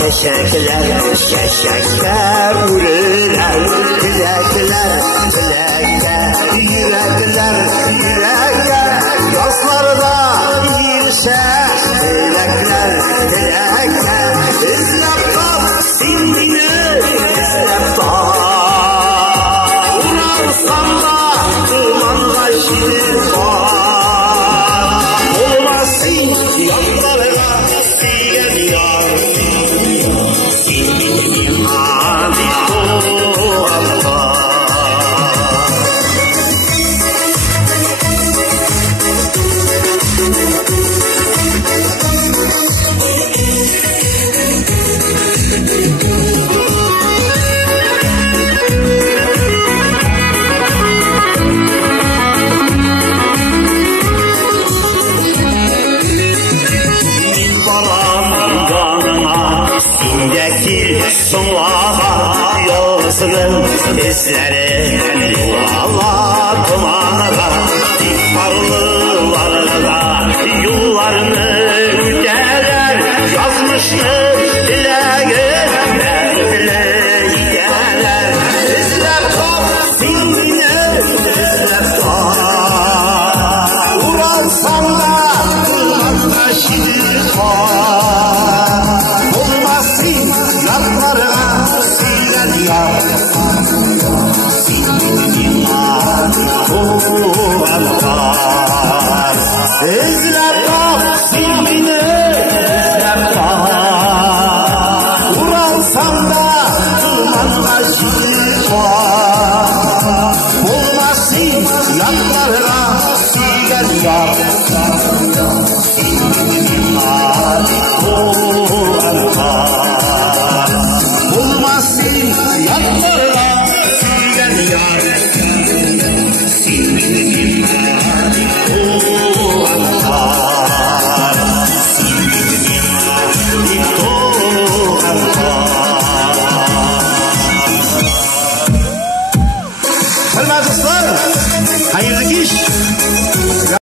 Şeşekler, şeşekler vururlar, dilekler, dilekler, yürekler, yürekler, yazlarda yirişe, dilekler, dilekler, izlep kal, sindini, izlep kal, unarsan da, dumanla şirin var, olmasın, yanlarına, sigen yar. Esleri yuvala kumara İhbarlılarda yollarını üteler yazmıştır dileğiler dileğiler İzler kal sindine izler kal Uralsan da kırmakta şirin var olmasın yanlarına silen yar İzlep kal, sindini izlep kal Uralsan da dumanla şirin var olmasın yanlarına sigen yar olmasın yanlarına sigen yar Hayırlı iş.